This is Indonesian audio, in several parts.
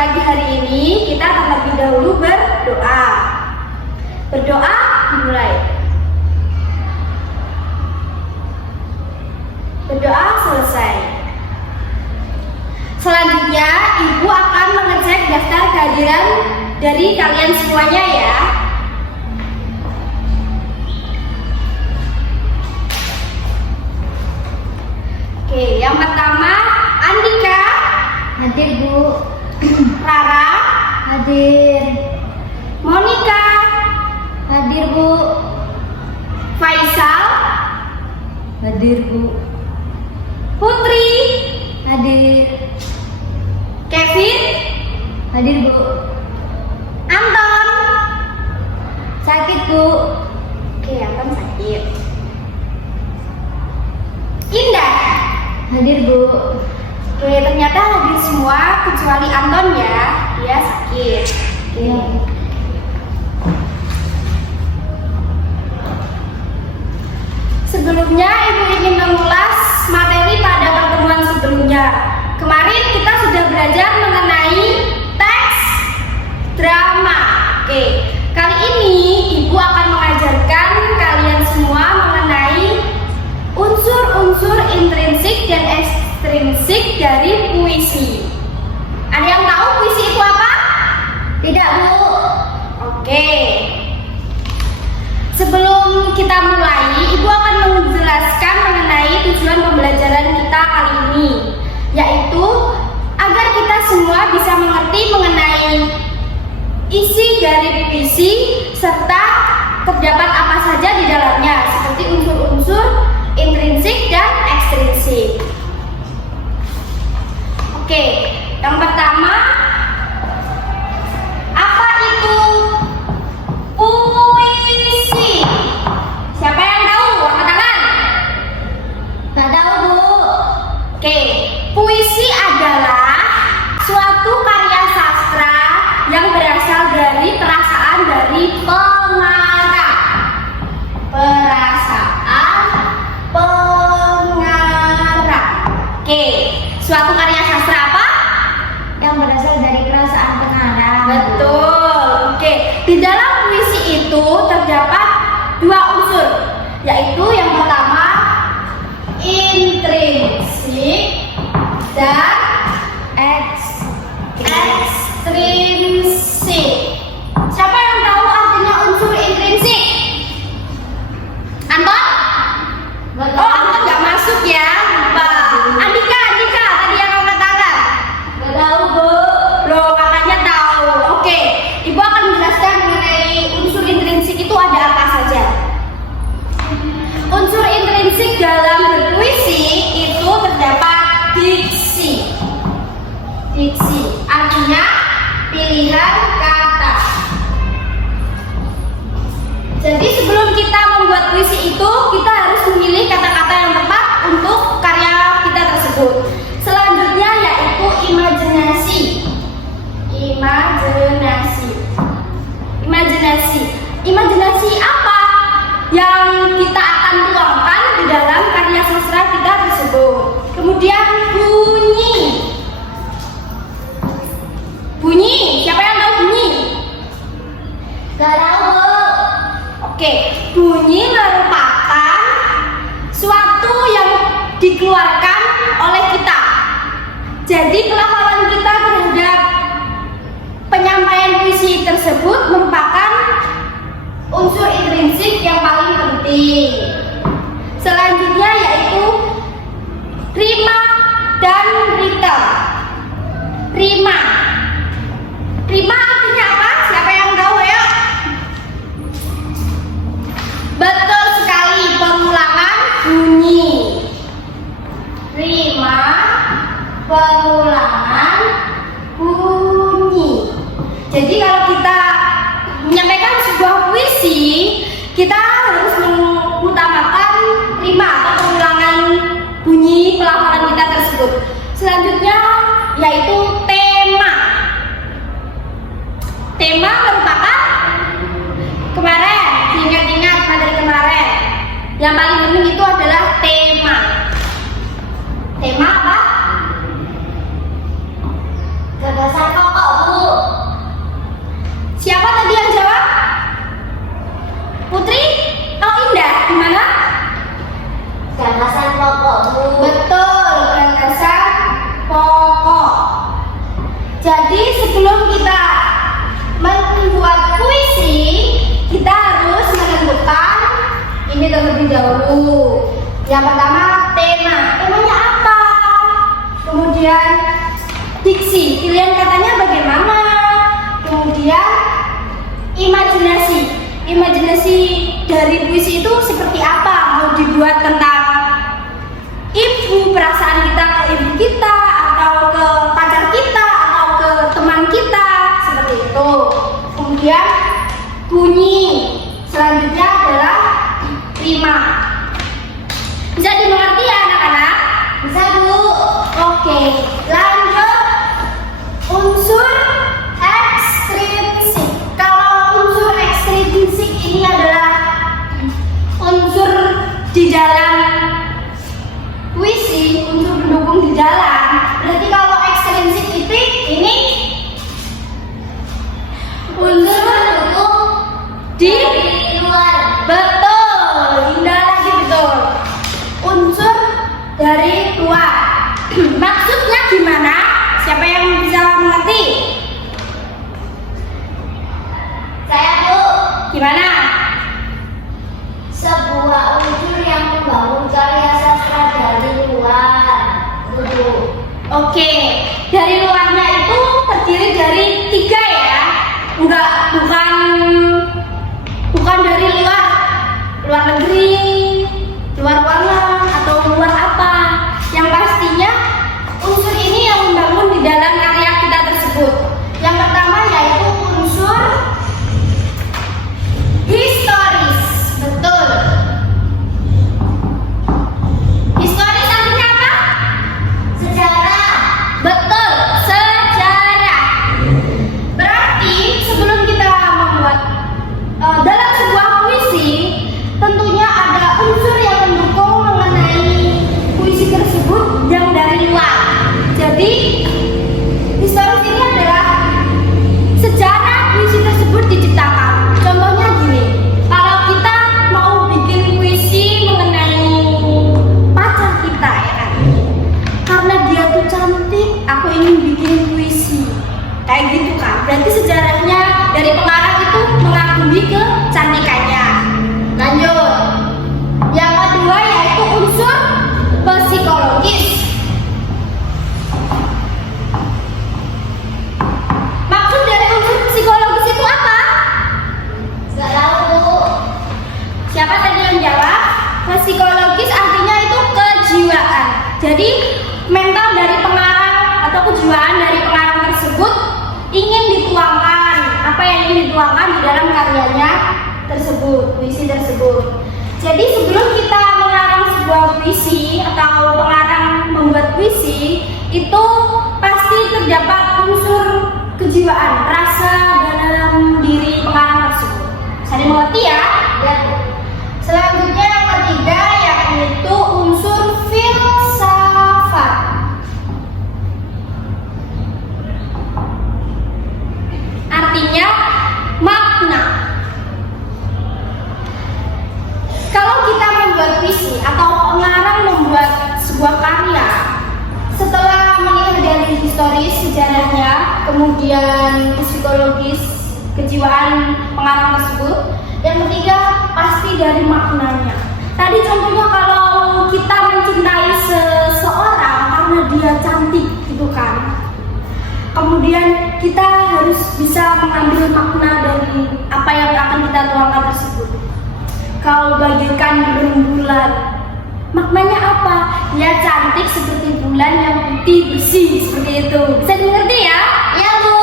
pagi hari ini kita terlebih dahulu berdoa. Berdoa dimulai. Berdoa selesai. Selanjutnya ibu akan mengecek daftar kehadiran dari kalian semuanya ya. Oke, yang pertama Andika. Hadir Bu. Rara. Hadir. Monica. Hadir Bu. Faisal. Hadir Bu. Putri. Hadir. Kevin. Hadir Bu. Anton. Sakit Bu. Oke, Anton sakit. Indah. Hadir Bu. Oke, ternyata hadir semua kecuali Anton ya, dia sakit. Oke. Sebelumnya Ibu ingin mengulas materi pada pertemuan sebelumnya. Kemarin kita sudah belajar mengenai teks drama. Oke, kali ini Ibu akan mengajarkan kalian semua mengenai unsur-unsur intrinsik dan ekstrinsik dari puisi. Ada yang tahu puisi itu apa? Tidak Bu. Oke. Sebelum kita mulai, Ibu akan menjelaskan mengenai tujuan pembelajaran kita kali ini, yaitu agar kita semua bisa mengerti mengenai isi dari puisi serta terdapat apa saja di dalamnya, seperti unsur-unsur intrinsik dan ekstrinsik. Oke, yang pertama, apa itu puisi? Siapa yang tahu? Angkat tangan. Tak tahu Bu. Oke, puisi adalah suatu karya sastra yang berasal dari perasaan dari pengarang. Perasaan pengarang. Oke, suatu karya sastra apa? Yang berasal dari perasaan pengarang. Betul. Oke, di dalam puisi itu terdapat dua unsur, yaitu yang pertama intrinsik dan ekstrinsik. Siapa yang tahu artinya unsur intrinsik? Anton? Oh, Anton nggak masuk ya, lupa. Andika tadi yang angkat tangan. Gak tahu Bu. Loh, kakaknya tahu. Oke, Ibu akan menjelaskan mengenai unsur intrinsik itu ada apa saja. Unsur intrinsik dalam berpuisi itu terdapat diksi. Diksi artinya pilihan kata. Jadi sebelum kita membuat puisi itu, kita harus memilih kata-kata yang tepat untuk karya kita tersebut. Selanjutnya yaitu imajinasi. Imajinasi apa yang kita akan tuangkan di dalam karya sastra kita tersebut. Kemudian bunyi, siapa yang tahu bunyi? Gak tahu Bu. Oke, bunyi merupakan suatu yang dikeluarkan oleh kita. Jadi pelafalan kita terhadap penyampaian puisi tersebut merupakan unsur intrinsik yang paling penting. Selanjutnya yaitu rima dan ritem. Rima artinya apa? Siapa yang tahu ya? Betul sekali, pengulangan bunyi. Rima, pengulangan bunyi. Jadi kalau kita menyampaikan sebuah puisi, kita harus mengutamakan rima atau pengulangan bunyi pelafalan kita tersebut. Selanjutnya yaitu tema. Tema merupakan kemarin, ingat-ingat materi kemarin. Yang paling penting itu adalah tema. Tema apa? Gagasan pokok ini terlebih dahulu. Yang pertama tema, temanya apa? Kemudian diksi, pilihan katanya bagaimana? Kemudian imajinasi, imajinasi dari puisi itu seperti apa? Mau dibuat tentang ibu, perasaan kita ke ibu kita, atau ke pacar kita, atau ke teman kita, seperti itu. Kemudian bunyi, selanjutnya adalah rima. Bisa dimengerti ya anak-anak? Bisa Bu. Oke, lanjut unsur ekstrinsik. Kalau unsur ekstrinsik ini adalah unsur di dalam puisi, unsur pendukung di dalam. Berarti kalau ekstrinsik itu ini unsur pendukung di luar. betul, indah lagi betul. Unsur dari luar. Maksudnya gimana? Siapa yang bisa mengerti? Saya Bu. Gimana? Sebuah unsur yang membangun karya sastra dari luar. Bu. Oke, dari luarnya itu terdiri dari 3 ya. Bukan dari luar negeri, luar warna atau luar apa. Yang pastinya unsur ini yang membangun di dalam karya kita tersebut. Yang pertama yaitu unsur historis. Betul. Historis artinya apa? Sejarah. Betul, sejarah. Berarti sebelum kita membuat dalam sebuah puisi, tentunya ada unsur yang mendukung mengenai puisi tersebut yang dari luar. Jadi, historis ini adalah sejarah puisi tersebut diciptakan. Contohnya gini, kalau kita mau bikin puisi mengenai pacar kita ya kan, karena dia tuh cantik, aku ingin bikin puisi kayak gitu kan. Berarti sejarahnya dari pengarang itu mengagumi kecantikannya. Lanjut, yang kedua yaitu unsur psikologis. Maksud dari unsur psikologis itu apa? Nggak tahu Bu. Siapa tadi yang jawab? Psikologis artinya itu kejiwaan. Jadi mental dari pengarang atau kejiwaan dari pengarang tersebut ingin dituangkan, apa yang ingin dituangkan di dalam karyanya tersebut, puisi tersebut. Jadi sebelum kita mengarang sebuah puisi atau pengarang membuat puisi, itu pasti terdapat unsur kejiwaan, rasa dalam diri pengarang tersebut. Bisa dimengerti ya? Ya Bu. Selanjutnya yang ketiga yaitu unsur filsafat. Artinya makna. Kalau kita membuat puisi atau pengarang membuat sebuah karya, setelah melihat dari historis sejarahnya, kemudian psikologis kejiwaan pengarang tersebut, yang ketiga pasti dari maknanya. Tadi contohnya kalau kita mencintai seseorang karena dia cantik gitu kan, kemudian kita harus bisa mengambil makna dari apa yang akan kita tuangkan tersebut. Kau bagaikan rembulan, maknanya apa? Dia cantik seperti bulan yang putih bersih, seperti itu. Bisa dimengerti ya? Ya Bu.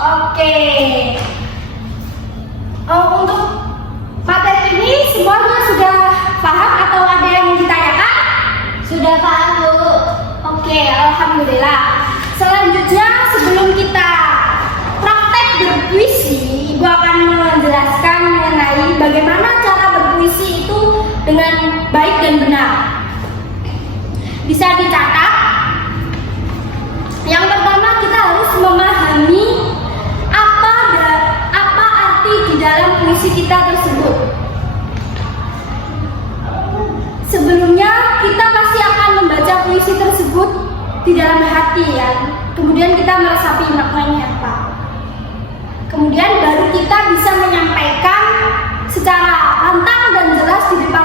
Oke. Untuk materi ini semuanya sudah paham atau ada yang ditanyakan? Sudah paham Bu. Oke, alhamdulillah. Selanjutnya sebelum kita praktek berpuisi, Ibu akan menjelaskan mengenai bagaimana cara berpuisi itu dengan baik dan benar. Bisa dicatat. Yang pertama kita harus memahami apa arti di dalam puisi kita tersebut. Sebelumnya kita pasti akan membaca puisi tersebut di dalam hati ya. Kemudian kita meresapi maknanya apa. Kemudian baru kita bisa menyampaikan secara lantang dan jelas di depan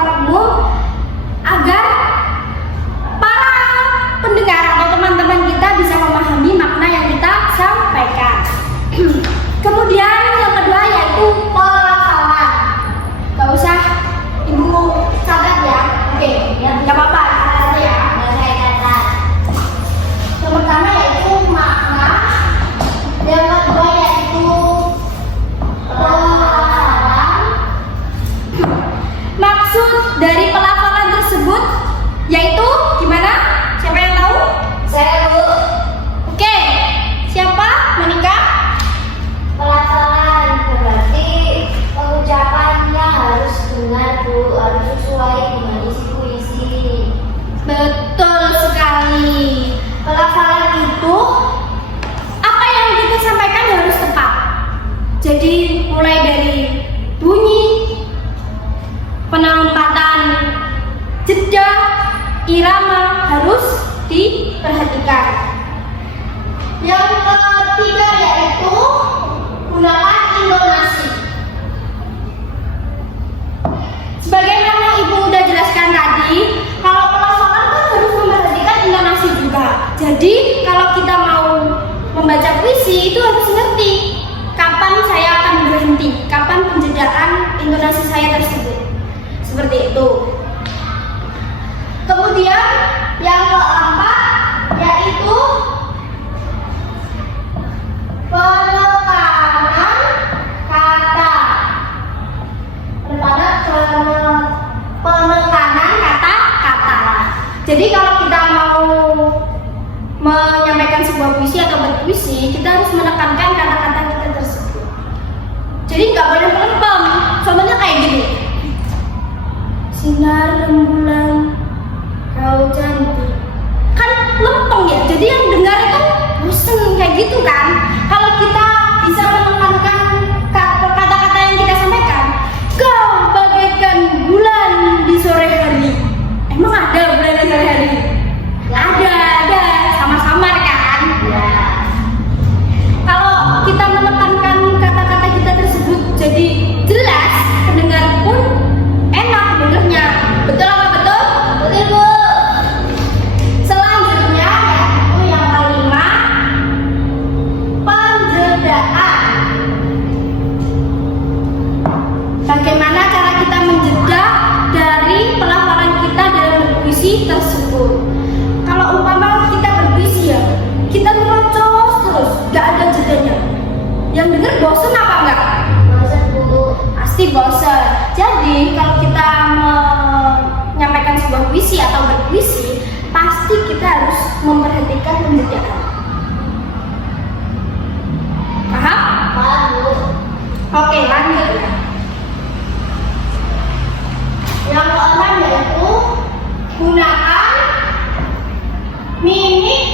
maksud dari pelafalan tersebut yaitu gimana? Siapa yang tahu? Saya, Bu. Oke, siapa? Monika? Pelafalan berarti pengucapannya harus benar, Bu, harus sesuai dengan isi puisi. Betul sekali. Pelafalan itu apa yang kita sampaikan harus tepat. Jadi mulai dari bunyi, penempatan jeda, irama harus diperhatikan. Yang ketiga yaitu gunakan intonasi. Sebagaimana Ibu udah jelaskan tadi, kalau pelafalan kan harus memperhatikan intonasi juga. Jadi kalau kita mau membaca puisi itu harus ngerti kapan saya akan berhenti, kapan penjedaan intonasi saya tersebut. Seperti itu. Kemudian yang keempat yaitu penekanan kata. Penekanan kata-kata. Jadi kalau kita mau menyampaikan sebuah puisi atau berpuisi, kita harus menekankan kata-kata kita tersebut. Jadi nggak boleh melempem. Contohnya kayak gini. Sinar rembulan kau cantik. Kan lempeng ya. Jadi yang dengar itu bosen kayak gitu kan. Kalau kita bisa menekankan kata-kata yang kita sampaikan, kau bagaikan bulan di sore hari. Emang ada bulan di sore hari? Ada, sama-samar kan? Ya. Kalau kita menekankan kata-kata kita tersebut jadi jelas, pendengar pun enak dengarnya. Betul apa betul? Betul, Bu. Selanjutnya yaitu yang kelima, penjedaan. Bagaimana cara kita menjeda dari pelafalan kita dalam berpuisi tersebut? Kalau umpama kita berpuisi ya, kita merocos terus, gak ada jedanya. Yang denger bosen apa enggak? Bosan, Bu. Pasti bosen. Jadi kalau kita menyampaikan sebuah puisi atau berpuisi, pasti kita harus memperhatikan penjedaan. Paham? Paham, Bu. Oke, lanjut ya. Yang keenam yaitu gunakan mimik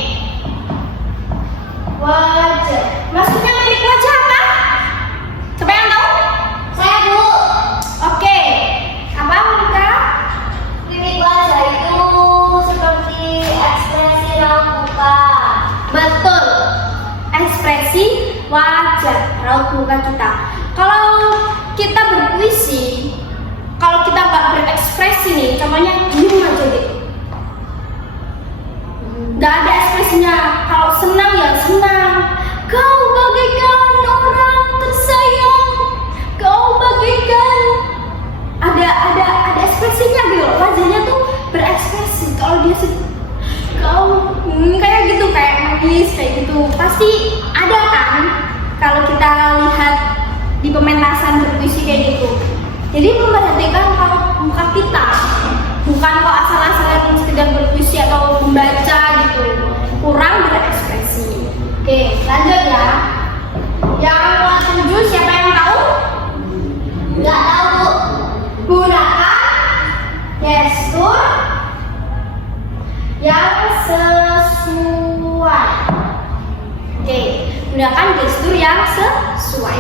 wajah. Maksudnya mimik wajah apa? Siapa yang tahu? Saya, Bu. Oke. Apa Monika? Mimik wajah itu seperti ekspresi raut muka. Betul. Ekspresi wajah, raut muka kita. Kalau kita berpuisi, kalau kita nggak berekspresi nih, contohnya diem aja gitu. Nggak ada ekspresinya. Kalau senang ya senang. Kau bagaikan orang tersayang. Kau bagaikan ada ekspresinya gitu. Wajahnya tuh berekspresi. Kalau dia kau kayak gitu, kayak nangis kayak gitu, pasti ada kan? Kalau kita lihat di pementasan berpuisi kayak gitu. Jadi memperhatikan raut muka kita, bukan kok asal-asalan sekedar berpuisi atau membaca gitu, kurang berekspresi. Oke, lanjut ya. Yang ketujuh siapa yang tahu? Nggak tahu, Bu. Gunakan gestur yang sesuai. Oke, gunakan gestur yang sesuai.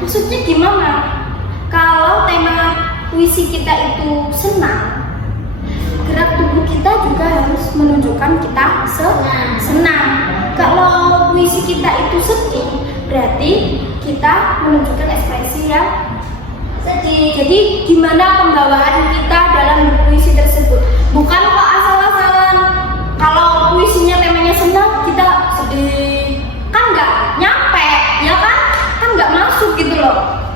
Maksudnya gimana? Kalau tema puisi kita itu senang, gerak tubuh kita juga harus menunjukkan kita senang. Kalau puisi kita itu sedih, berarti kita menunjukkan ekspresi yang sedih. Jadi gimana pembawaan kita dalam berpuisi tersebut? Bukan kok asal-asalan. Kalau puisinya temanya senang, kita sedih, kan nggak nyampe, ya kan? Kan nggak masuk gitu loh.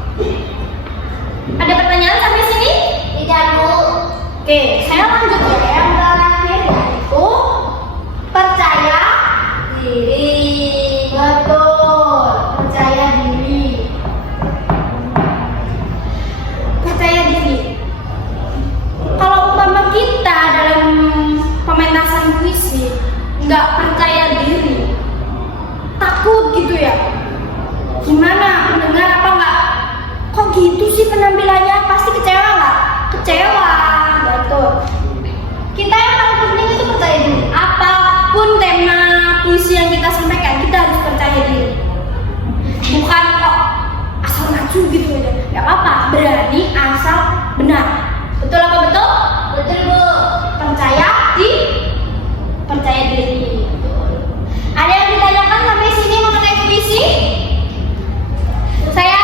Ada pertanyaan sampai sini? Tidak, Bu. Oke, saya lanjut ya. Yang terakhir yaitu percaya diri. Betul, percaya diri. Percaya diri. Gak apa-apa, berani asal benar. Betul apa betul? Betul, Bu. Percaya diri. Betul. Ada yang ditanyakan sampai sini mengenai puisi? Saya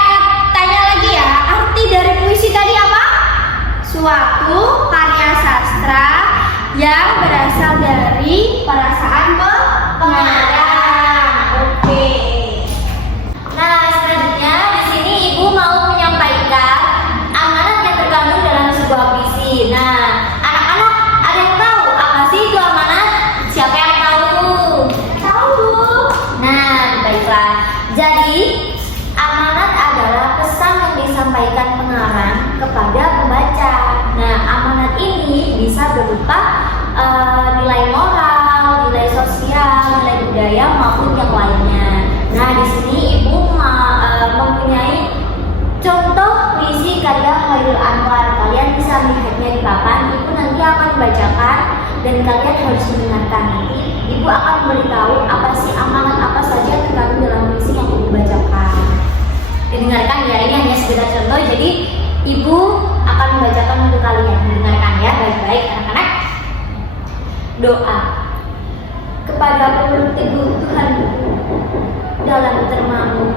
tanya lagi ya, arti dari puisi tadi apa? Suatu karya sastra yang berasal dari perasaan pengarang. Oke. Nah, selanjutnya di sini Ibu mau menyampaikan amanat yang terkandung dalam sebuah puisi. Nah, anak-anak ada yang tahu apa sih itu amanat? Siapa yang tahu? Tahu, Bu. Nah, baiklah. Jadi, amanat adalah pesan yang disampaikan pengarang kepada pembaca. Nah, amanat ini bisa berupa nilai moral, nilai sosial, nilai budaya maupun yang lainnya. Nah, di sini Ibu mempunyai contoh puisi karya Khairul Anwar. Kalian bisa melihatnya di papan. Ibu nanti akan membacakan dan kalian harus mendengarkan. Nanti Ibu akan memberitahu apa sih amanat apa saja yang terkandung dalam puisi yang Ibu bacakan. Didengarkan ya, ini hanya sekedar contoh. Jadi Ibu akan membacakan untuk kalian. Dengarkan ya baik-baik anak-anak. Doa kepada peluk teguh Tuhanku dalam termamu.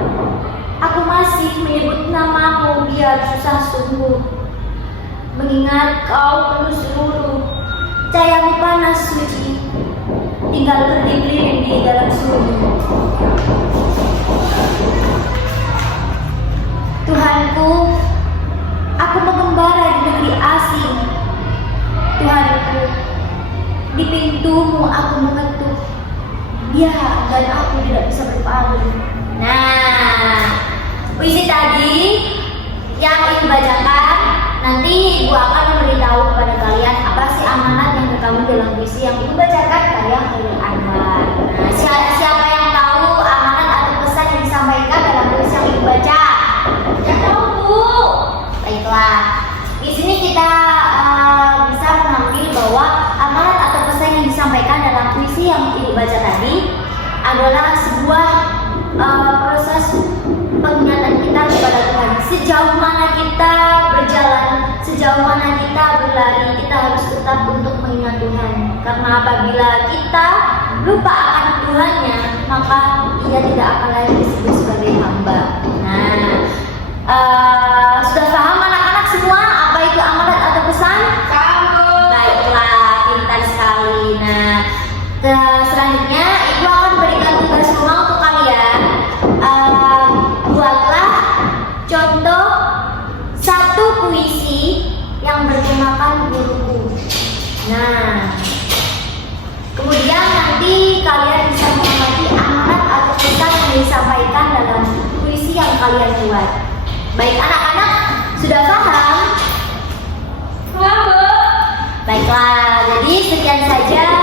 Aku masih menyebut namamu biar susah sungguh. Mengingat kau penuh seluruh, cahayamu panas suci, tinggal berdiri di dalam sunyi. Tuhanku, aku mengembara di negeri asing. Tuhanku, di pintumu aku mengetuk, biar dan aku tidak bisa berpaling. Nah, puisi tadi yang Ibu bacakan, nanti Ibu akan memberitahu kepada kalian apa sih amanat yang terkandung dalam puisi yang Ibu bacakan karya Khairul Anwar. Nah, siapa yang tahu amanat atau pesan yang disampaikan dalam puisi yang Ibu baca? Ya tahu, Bu. Baiklah, di sini kita bisa mengambil bahwa amanat atau pesan yang disampaikan dalam puisi yang Ibu baca tadi adalah sebuah proses pengingatan kita kepada Tuhan. Sejauh mana kita berjalan, sejauh mana kita berlari, kita harus tetap untuk mengingat Tuhan. Karena apabila kita lupa akan Tuhannya, maka ia tidak akan lagi disebut sebagai hamba. Nah, sudah paham anak-anak semua apa itu amanat atau pesan? Tahu. Baiklah, pintar sekali. Nah, selanjutnya Ibu akan berikan tugas rumah untuk kalian. Buatlah contoh satu puisi yang bertemakan guruku. Nah, kemudian nanti kalian bisa mengamati amanat atau pesan yang disampaikan dalam puisi yang kalian buat. Baik anak-anak, sudah paham? Paham, Bu. Baiklah, jadi sekian saja